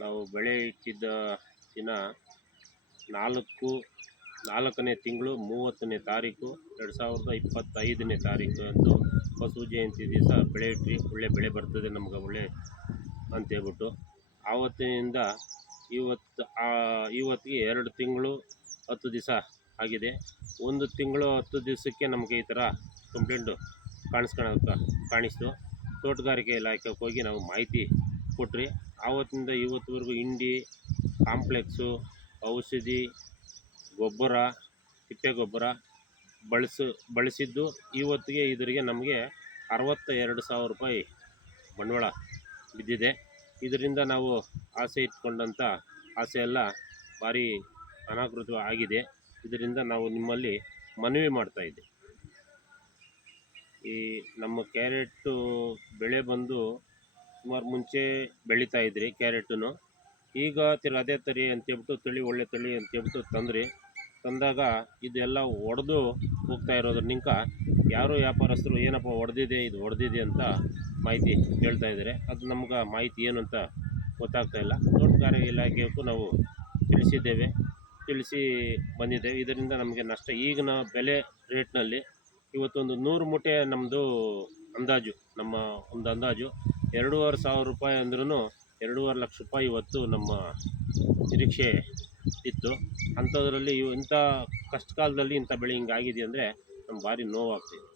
ನಾವು ಬೆಳೆ ಇಟ್ಟಿದ್ದ ದಿನ ನಾಲ್ಕು, ನಾಲ್ಕನೇ ತಿಂಗಳು ಮೂವತ್ತನೇ ತಾರೀಕು, ಎರಡು ಸಾವಿರದ ಇಪ್ಪತ್ತೈದನೇ ತಾರೀಕು ಅಂದು ಬಸವ ಜಯಂತಿ ದಿವಸ ಬೆಳೆ ಇಟ್ವಿ ಒಳ್ಳೆ ಬೆಳೆ ಬರ್ತದೆ ನಮ್ಗೆ, ಒಳ್ಳೆ ಅಂತೇಳ್ಬಿಟ್ಟು ಆವತ್ತಿನಿಂದ ಇವತ್ತು ಇವತ್ತಿಗೆ ಎರಡು ತಿಂಗಳು ಹತ್ತು ದಿವಸ ಆಗಿದೆ. ಒಂದು ತಿಂಗಳು ಹತ್ತು ದಿವಸಕ್ಕೆ ನಮಗೆ ಈ ಥರ ಕಂಪ್ಲೇಂಟು ಕಾಣಿಸ್ಕೊಳಕ್ಕೆ ಕಾಣಿಸ್ತು. ತೋಟಗಾರಿಕೆ ಇಲಾಖೆಗೆ ಹೋಗಿ ನಾವು ಮಾಹಿತಿ ಕೊಟ್ರಿ. ಆವತ್ತಿಂದ ಇವತ್ವರೆಗೂ ಹಿಂಡಿ, ಕಾಂಪ್ಲೆಕ್ಸು, ಔಷಧಿ, ಗೊಬ್ಬರ, ತಿಪ್ಪೆ ಗೊಬ್ಬರ ಬಳಸು, ಬಳಸಿದ್ದು ಇವತ್ತಿಗೆ ಇದರಿಗೆ ನಮಗೆ ಅರವತ್ತ ಎರಡು ಸಾವಿರ ರೂಪಾಯಿ ಬಂಡವಾಳ ಬಿದ್ದಿದೆ. ಇದರಿಂದ ನಾವು ಆಸೆ ಇಟ್ಕೊಂಡಂಥ ಆಸೆ ಎಲ್ಲ ಭಾರಿ ಅನಾಕೃತ ಆಗಿದೆ ಇದರಿಂದ ನಾವು ನಿಮ್ಮಲ್ಲಿ ಮನವಿ ಮಾಡ್ತಾ ಇದ್ದೆ. ಈ ನಮ್ಮ ಕ್ಯಾರೆಟು ಬೆಳೆ ಬಂದು ಸುಮಾರು ಮುಂಚೆ ಬೆಳೀತಾ ಇದ್ರಿ ಕ್ಯಾರೆಟನ್ನು. ಈಗ ತಿರ್ಗಿ ಅದೇ ತಳಿ ಅಂತೇಳ್ಬಿಟ್ಟು ತಳಿ, ಒಳ್ಳೆ ತಳಿ ಅಂತೇಳ್ಬಿಟ್ಟು ತಂದ್ರಿ. ತಂದಾಗ ಇದೆಲ್ಲ ಒಡೆದು ಹೋಗ್ತಾ ಇರೋದ್ರಿಂದ ಯಾರು ವ್ಯಾಪಾರಸ್ಥರು, ಏನಪ್ಪ ಒಡೆದಿದೆ, ಇದು ಒಡೆದಿದೆ ಅಂತ ಮಾಹಿತಿ ಹೇಳ್ತಾ ಇದ್ದಾರೆ. ಅದು ನಮ್ಗೆ ಮಾಹಿತಿ ಏನು ಅಂತ ಗೊತ್ತಾಗ್ತಾ ಇಲ್ಲ. ತೋಟಗಾರಿಕೆ ಇಲಾಖೆಗೂ ನಾವು ತಿಳಿಸಿದ್ದೇವೆ. ತಿಳಿಸಿ ಬಂದಿದ್ದೇವೆ. ಇದರಿಂದ ನಮಗೆ ನಷ್ಟ. ಈಗಿನ ಬೆಲೆ ರೇಟ್ನಲ್ಲಿ ಇವತ್ತೊಂದು ನೂರು ಮೂಟೆ ನಮ್ಮದು ಅಂದಾಜು, ನಮ್ಮ ಒಂದು ಅಂದಾಜು. ಎರಡೂವರೆ ಸಾವಿರ ರೂಪಾಯಿ ಅಂದ್ರೂ ಎರಡೂವರೆ ಲಕ್ಷ ರೂಪಾಯಿ ಇವತ್ತು ನಮ್ಮ ನಿರೀಕ್ಷೆ ಇತ್ತು. ಅಂಥದ್ರಲ್ಲಿ ಇವು ಇಂಥ ಕಷ್ಟ ಕಾಲದಲ್ಲಿ ಇಂಥ ಬೆಳೆ ಹಿಂಗಾಗಿದೆ ಅಂದರೆ ನಮ್ಗೆ ಭಾರಿ ನೋವಾಗ್ತಿದೆ.